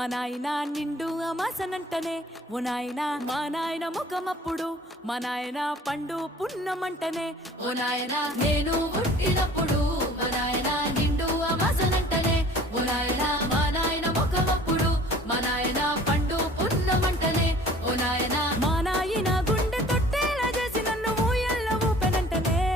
మా నాయన నిండు అమాసనంటనే ఓ నాయన మా నాయన ముఖమప్పుడు మా నాయన పండు పున్నమంటనే ఓ నాయన నేను పుట్టినప్పుడు మా నాయన